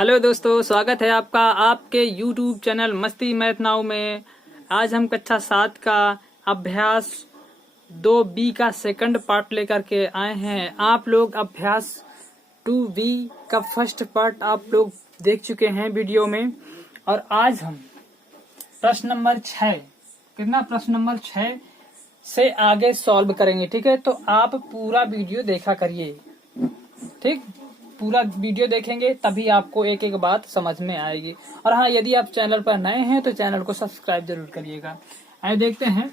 Hello दोस्तों, स्वागत है आपका आपके YouTube चैनल मस्ती मैथ नाउ में। आज हम कक्षा 7 का अभ्यास 2B का सेकंड पार्ट लेकर के आए हैं। आप लोग अभ्यास 2B का फर्स्ट पार्ट आप लोग देख चुके हैं वीडियो में, और आज हम प्रश्न नंबर 6 से आगे सॉल्व करेंगे। ठीक है, तो आप पूरा वीडियो देखा करिए। ठीक, पूरा वीडियो देखेंगे तभी आपको एक एक बात समझ में आएगी। और हाँ, यदि आप चैनल पर नए हैं तो चैनल को सब्सक्राइब जरूर करिएगा। आइए देखते हैं।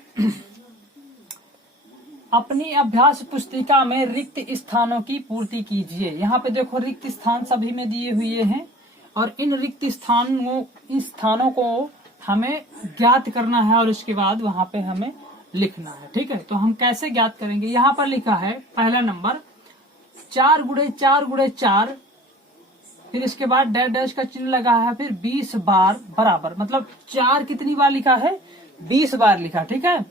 अपनी अभ्यास पुस्तिका में रिक्त स्थानों की पूर्ति कीजिए। यहाँ पे देखो रिक्त स्थान सभी में दिए हुए हैं, और इन रिक्त स्थानों को हमें ज्ञात करना है और उसके बाद वहां पे हमें लिखना है। ठीक है, तो हम कैसे ज्ञात करेंगे। यहाँ पर लिखा है पहला नंबर 4 गुणे 4 गुणे 4, फिर इसके बाद डैश डैश का चिन्ह लगा है, फिर 20 बार बराबर, मतलब 4 कितनी बार लिखा है, 20 बार लिखा। ठीक है,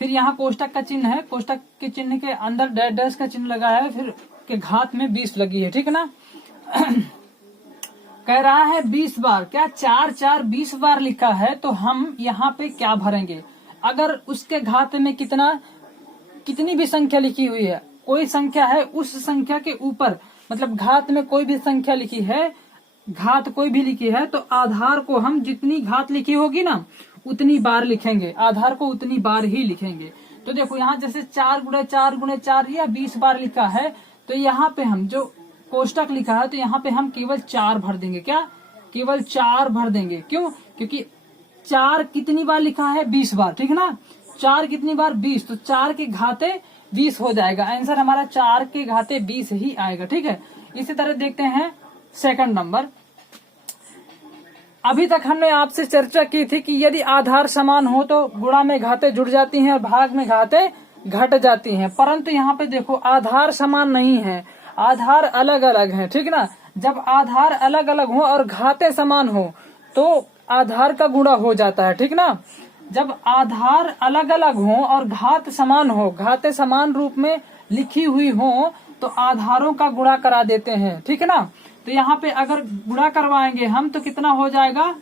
फिर यहाँ कोष्टक का चिन्ह है, कोष्टक के चिन्ह के अंदर डैश डैश का चिन्ह लगा है, फिर के घात में 20 लगी है। ठीक है ना। कह रहा है 20 बार, क्या 4 4 20 बार लिखा है, तो हम यहाँ पे क्या भरेंगे। अगर उसके घात में कितनी भी संख्या लिखी हुई है, कोई संख्या है उस संख्या के ऊपर, मतलब घात में कोई भी संख्या लिखी है, घात कोई भी लिखी है, तो आधार को हम जितनी घात लिखी होगी ना उतनी बार लिखेंगे, आधार को उतनी बार ही लिखेंगे। तो देखो यहाँ जैसे 4 गुणे 4 गुणे 4 या 20 बार लिखा है, तो यहाँ पे हम जो कोष्टक लिखा है तो यहाँ पे हम केवल 4 भर देंगे। क्या, केवल 4 भर देंगे। क्यों, क्योंकि 4 कितनी बार लिखा है, 20 बार। ठीक है ना, 4 कितनी बार, 20, तो 4 के घाते 20 हो जाएगा। आंसर हमारा 4 के घाते 20 ही आएगा। ठीक है, इसी तरह देखते हैं सेकंड नंबर। अभी तक हमने आपसे चर्चा की थी कि यदि आधार समान हो तो गुणा में घाते जुड़ जाती हैं और भाग में घाते घट जाती हैं, परंतु यहाँ पे देखो आधार समान नहीं है, आधार अलग अलग है। ठीक ना, जब आधार अलग अलग हो और घाते समान हो तो आधार का गुणा हो जाता है। ठीक ना, जब आधार अलग अलग हो और घात समान हो, घाते समान रूप में लिखी हुई हो, तो आधारों का गुणा करा देते हैं। ठीक है ना, तो यहाँ पे अगर गुणा करवाएंगे हम तो कितना हो जाएगा,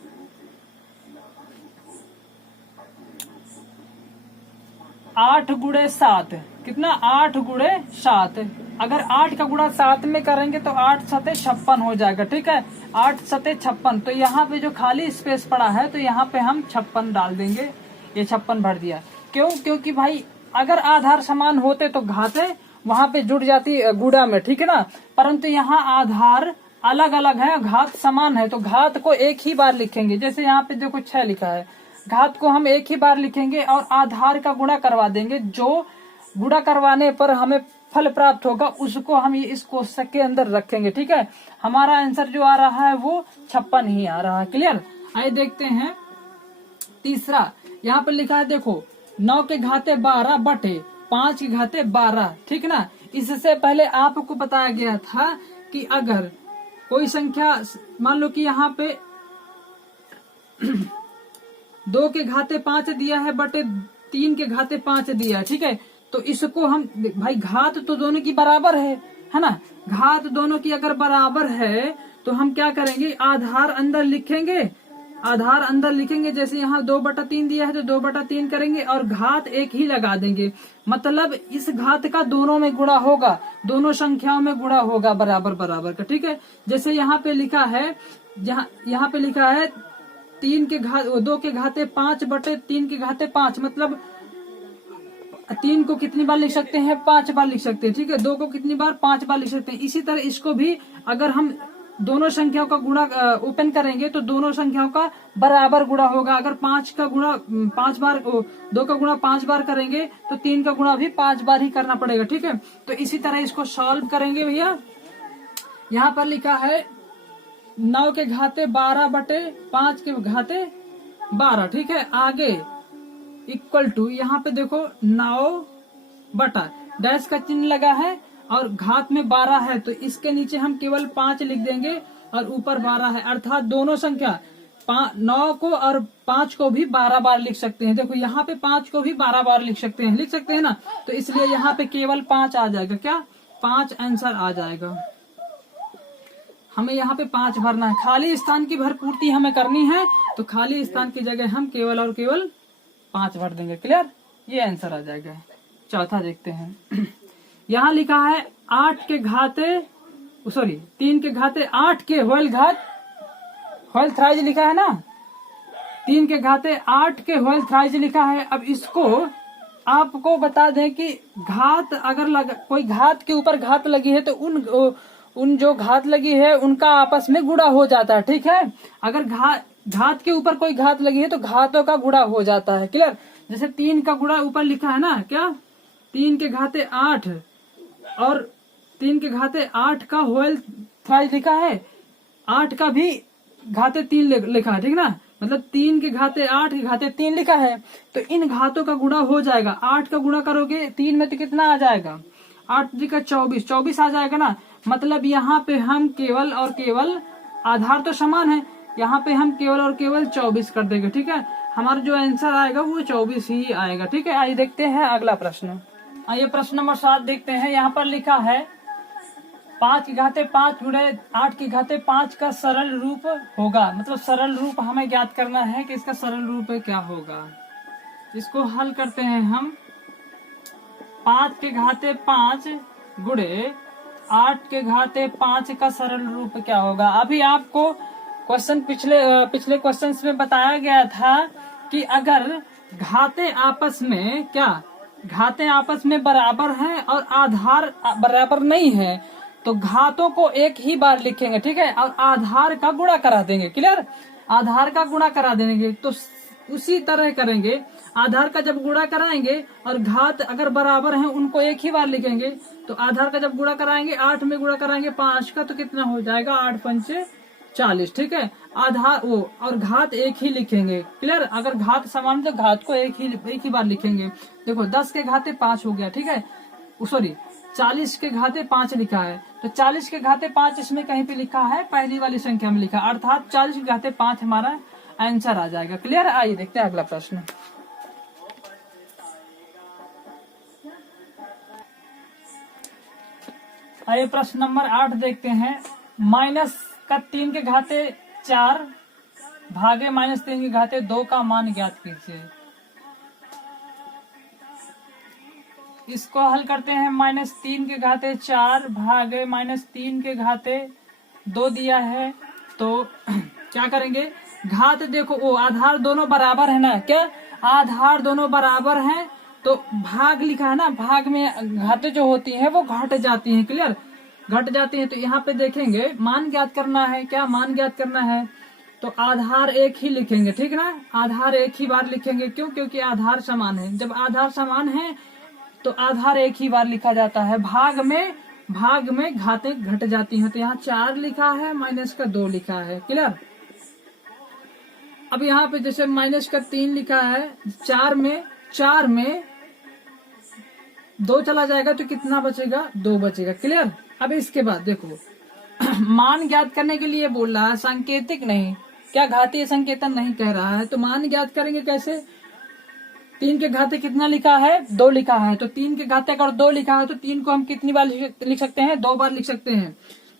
8 गुणे 7, कितना, 8 गुणे 7। अगर 8 का गुणा 7 में करेंगे तो 8 सते 56 हो जाएगा। ठीक है, 8 सते 56, तो यहाँ पे जो खाली स्पेस पड़ा है तो यहाँ पे हम 56 डाल देंगे। ये 56 भर दिया। क्यों, क्योंकि भाई अगर आधार समान होते तो घाते वहां पे जुड़ जाती गुणा में। ठीक है ना, परंतु यहाँ आधार अलग अलग है, घात समान है, तो घात को एक ही बार लिखेंगे। जैसे यहाँ पे देखो 6 लिखा है, घात को हम एक ही बार लिखेंगे और आधार का गुणा करवा देंगे। जो गुणा करवाने पर हमें फल प्राप्त होगा उसको हम ये इस कोष्टक के अंदर रखेंगे। ठीक है, हमारा आंसर जो आ रहा है वो 56 ही आ रहा है। क्लियर। आइए देखते हैं तीसरा। यहाँ पर लिखा है देखो 9 के घाते 12 बटे 5 के घाते 12। ठीक ना, इससे पहले आपको बताया गया था कि अगर कोई संख्या, मान लो कि यहाँ पे 2 के घाते 5 दिया है बटे 3 के घाते 5 दिया है। ठीक है, तो इसको हम, भाई घात तो दोनों की बराबर है ना, घात दोनों की अगर बराबर है तो हम क्या करेंगे, आधार अंदर लिखेंगे, आधार अंदर लिखेंगे। जैसे यहाँ 2/3 दिया है तो 2/3 करेंगे और घात एक ही लगा देंगे, मतलब इस घात का दोनों में गुणा होगा, दोनों संख्याओं में गुणा होगा बराबर बराबर का। ठीक है, जैसे यहाँ पे लिखा है, यहाँ पे लिखा है 2 के घाते 5 बटे 3 के घाते 5, मतलब 3 को कितनी बार लिख सकते हैं, 5 बार लिख सकते हैं। ठीक है, 2 को कितनी बार, 5 बार लिख सकते हैं। इसी तरह इसको भी अगर हम दोनों संख्याओं का गुणा ओपन करेंगे तो दोनों संख्याओं का बराबर गुणा होगा। अगर 5 का गुणा 5 बार, 2 का गुणा 5 बार करेंगे तो 3 का गुणा भी 5 बार ही करना पड़ेगा। ठीक है, तो इसी तरह इसको सॉल्व करेंगे भैया। यहाँ पर लिखा है 9 के घाते 12 बटे 5 के घाते 12। ठीक है, आगे इक्वल टू, यहाँ पे देखो 9 बटा डैश का चिन्ह लगा है और घात में 12 है, तो इसके नीचे हम केवल 5 लिख देंगे और ऊपर 12 है, अर्थात दोनों संख्या 9 को और 5 को भी 12 बार लिख सकते हैं। देखो यहाँ पे 5 को भी 12 बार लिख सकते हैं ना, तो इसलिए यहाँ पे केवल 5 आ जाएगा। क्या, 5 आंसर आ जाएगा। हमें यहाँ पे 5 भरना है, खाली स्थान की भरपूर्ति हमें करनी है। तो खाली स्थान की जगह हम केवल और केवल 5 भर देंगे। क्लियर, ये आंसर आ जाएगा। चौथा देखते हैं। यहाँ लिखा है 8 के घाते 3 के घाते 8 के होल थ्राइज लिखा है ना, 3 के घाते 8 के होल थ्राइज लिखा है। अब इसको आपको बता दें कि घात अगर कोई घात के ऊपर घात लगी है तो उन जो घात लगी है उनका आपस में गुणा हो जाता है। ठीक है, अगर घात के ऊपर कोई घात लगी है तो घातों का गुणा हो जाता है। क्लियर, जैसे 3 का गुणा ऊपर लिखा है ना, क्या 3 के घाते 8 और 3 के घाते 8 का होल थ्राइज लिखा है, 8 का भी घाते 3 लिखा है। ठीक ना, मतलब 3 के घाते 8 के घाते 3 लिखा है, तो इन घातों का गुणा हो जाएगा। 8 का गुणा करोगे 3 में तो कितना आ जाएगा, 8 का 24 आ जाएगा ना। मतलब यहाँ पे हम केवल और केवल, आधार तो समान है, यहाँ पे हम केवल और केवल 24 कर देंगे। ठीक है, हमारा जो आंसर आएगा वो 24 ही आएगा। ठीक है, आइए देखते हैं अगला प्रश्न। आइए प्रश्न नंबर 7 देखते हैं। यहाँ पर लिखा है 5 के घाते 5 गुणे 8 के घाते 5 का सरल रूप होगा। मतलब सरल रूप हमें ज्ञात करना है कि इसका सरल रूप क्या होगा। इसको हल करते हैं हम। 5 के घाते 5 गुणे 8 के घाते 5 का सरल रूप क्या होगा। अभी आपको क्वेश्चन पिछले क्वेश्चंस में बताया गया था कि अगर घाते आपस में बराबर हैं और आधार बराबर नहीं है तो घातों को एक ही बार लिखेंगे। ठीक है, और आधार का गुणा करा देंगे। क्लियर, आधार का गुणा करा देंगे। तो उसी तरह करेंगे, आधार का जब गुणा कराएंगे और घात अगर बराबर हैं उनको एक ही बार लिखेंगे। तो आधार का जब गुणा कराएंगे 8 में गुणा कराएंगे 5 का, तो कितना हो जाएगा 8 पंचे 40। ठीक है, आधार वो और घात एक ही लिखेंगे। क्लियर, अगर घात समान तो घात को एक ही बार लिखेंगे। देखो 10 के घाते 5 हो गया। ठीक है, 40 के घाते 5 लिखा है, तो 40 के घाते 5 इसमें कहीं पे लिखा है, पहली वाली संख्या में लिखा, अर्थात 40 के घाते 5 हमारा आंसर आ जाएगा। क्लियर, आइए देखते हैं अगला प्रश्न। आइए प्रश्न नंबर 8 देखते हैं। -3 के घाते 4 भागे -3 के घाते 2 का मान ज्ञात कीजिए। इसको हल करते हैं। -3 के घाते 4 भागे -3 के घाते 2 दिया है, तो क्या करेंगे, घात देखो वो आधार दोनों बराबर है ना, क्या आधार दोनों बराबर हैं तो भाग लिखा है ना, भाग में घातें जो होती हैं वो घट जाती हैं। क्लियर, घट जाती हैं। तो यहाँ पे देखेंगे मान ज्ञात करना है, क्या मान ज्ञात करना है, तो आधार एक ही लिखेंगे। ठीक ना, आधार एक ही बार लिखेंगे। क्यों, क्योंकि आधार समान है। जब आधार समान है तो आधार एक ही बार लिखा जाता है। भाग में घातें घट जाती हैं। तो यहाँ 4 लिखा है, -2 लिखा है। क्लियर, अब यहाँ पे जैसे -3 लिखा है, 4 में 2 चला जाएगा तो कितना बचेगा, 2 बचेगा। क्लियर, अब इसके बाद देखो मान ज्ञात करने के लिए बोल रहा है, सांकेतिक नहीं, क्या घातीय संकेतन नहीं कह रहा है। तो मान ज्ञात करेंगे कैसे, 3 के घाते कितना लिखा है, 2 लिखा है। तो 3 के घाते अगर 2 लिखा है तो 3 को हम कितनी बार लिख सकते हैं, 2 बार लिख सकते हैं।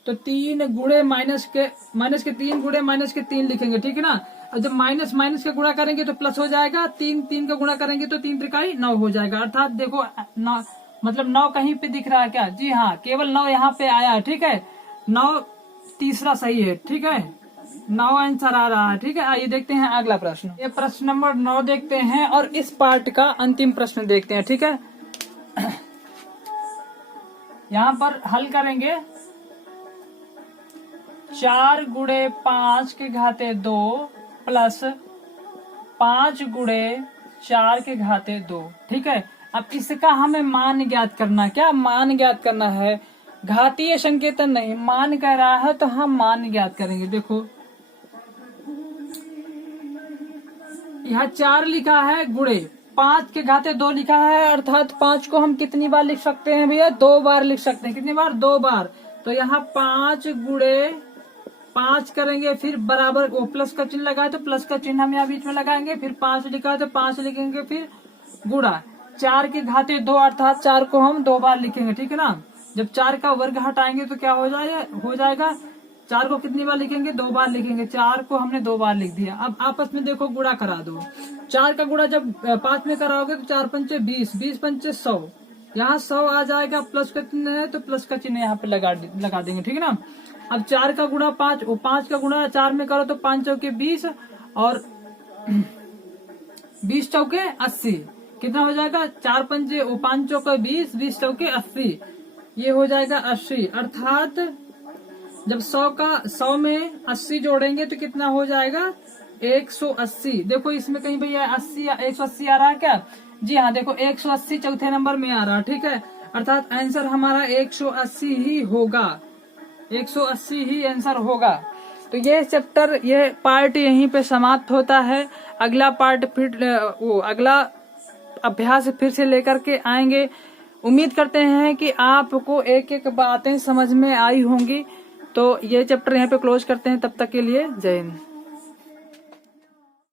तो 3 गुणे माइनस के 3 गुणे -3 लिखेंगे। ठीक है ना, और जब माइनस का गुणा करेंगे तो प्लस हो जाएगा, 3 का गुणा करेंगे तो 3 त्रिकाई 9 हो जाएगा। अर्थात देखो 9 मतलब 9 कहीं पे दिख रहा है क्या, जी हाँ, केवल 9 यहाँ पे आया है। ठीक है, 9 तीसरा सही है। ठीक है, 9 आंसर आ रहा है। ठीक है, आइए देखते हैं अगला प्रश्न। ये प्रश्न नंबर 9 देखते हैं और इस पार्ट का अंतिम प्रश्न देखते हैं। ठीक है, यहाँ पर हल करेंगे। 4 गुणे 5 के घाते 2 प्लस 5 गुणे 4 के घाते 2। ठीक है, अब इसका हमें मान ज्ञात करना, क्या मान ज्ञात करना है, घातीय संकेतन नहीं, मान कह रहा है तो हम मान ज्ञात करेंगे। देखो यहाँ 4 लिखा है गुणे 5 के घाते 2 लिखा है, अर्थात 5 को हम कितनी बार लिख सकते हैं भैया, 2 बार लिख सकते हैं। कितनी बार, 2 बार। तो यहाँ 5 गुणे 5 करेंगे, फिर बराबर वो प्लस का चिन्ह लगाए तो प्लस का चिन्ह हम यहाँ बीच में लगाएंगे, फिर 5 लिखा है तो 5 लिखेंगे, फिर गुणा 4 के घाते 2, अर्थात 4 को हम 2 बार लिखेंगे। ठीक है ना, जब 4 का वर्ग हटाएंगे तो क्या हो जाएगा 4 को कितनी बार लिखेंगे? 2 बार लिखेंगे। 4 को हमने 2 बार लिख दिया। अब आपस में देखो गुणा करा दो। 4 का गुणा जब 5 में कराओगे तो 4 पंचे 20, 20 पंचे 100, यहाँ 100 आ जाएगा। प्लस कितने है तो प्लस का चिन्ह यहाँ पे लगा देंगे, ठीक है ना। अब 4 का गुणा 5, 5 का गुणा 4 में करो तो 5 चौके 20 और 20 चौके 80, कितना हो जाएगा? 4 पंचे 5 चौके 20, 20 चौके 80, ये हो जाएगा 80। अर्थात जब 100 में 80 जोड़ेंगे तो कितना हो जाएगा? 180। देखो इसमें कहीं भैया 80 या 180 आ रहा है क्या? जी हाँ, देखो 180 चौथे नंबर में आ रहा है, ठीक है। अर्थात आंसर हमारा 180 ही होगा, 180 ही आंसर होगा। तो ये चैप्टर, ये पार्ट यहीं पे समाप्त होता है। अगला पार्ट फिर अगला अभ्यास फिर से लेकर के आएंगे। उम्मीद करते हैं कि आपको एक एक बातें समझ में आई होंगी। तो ये चैप्टर यहाँ पे क्लोज करते हैं। तब तक के लिए जय हिंद।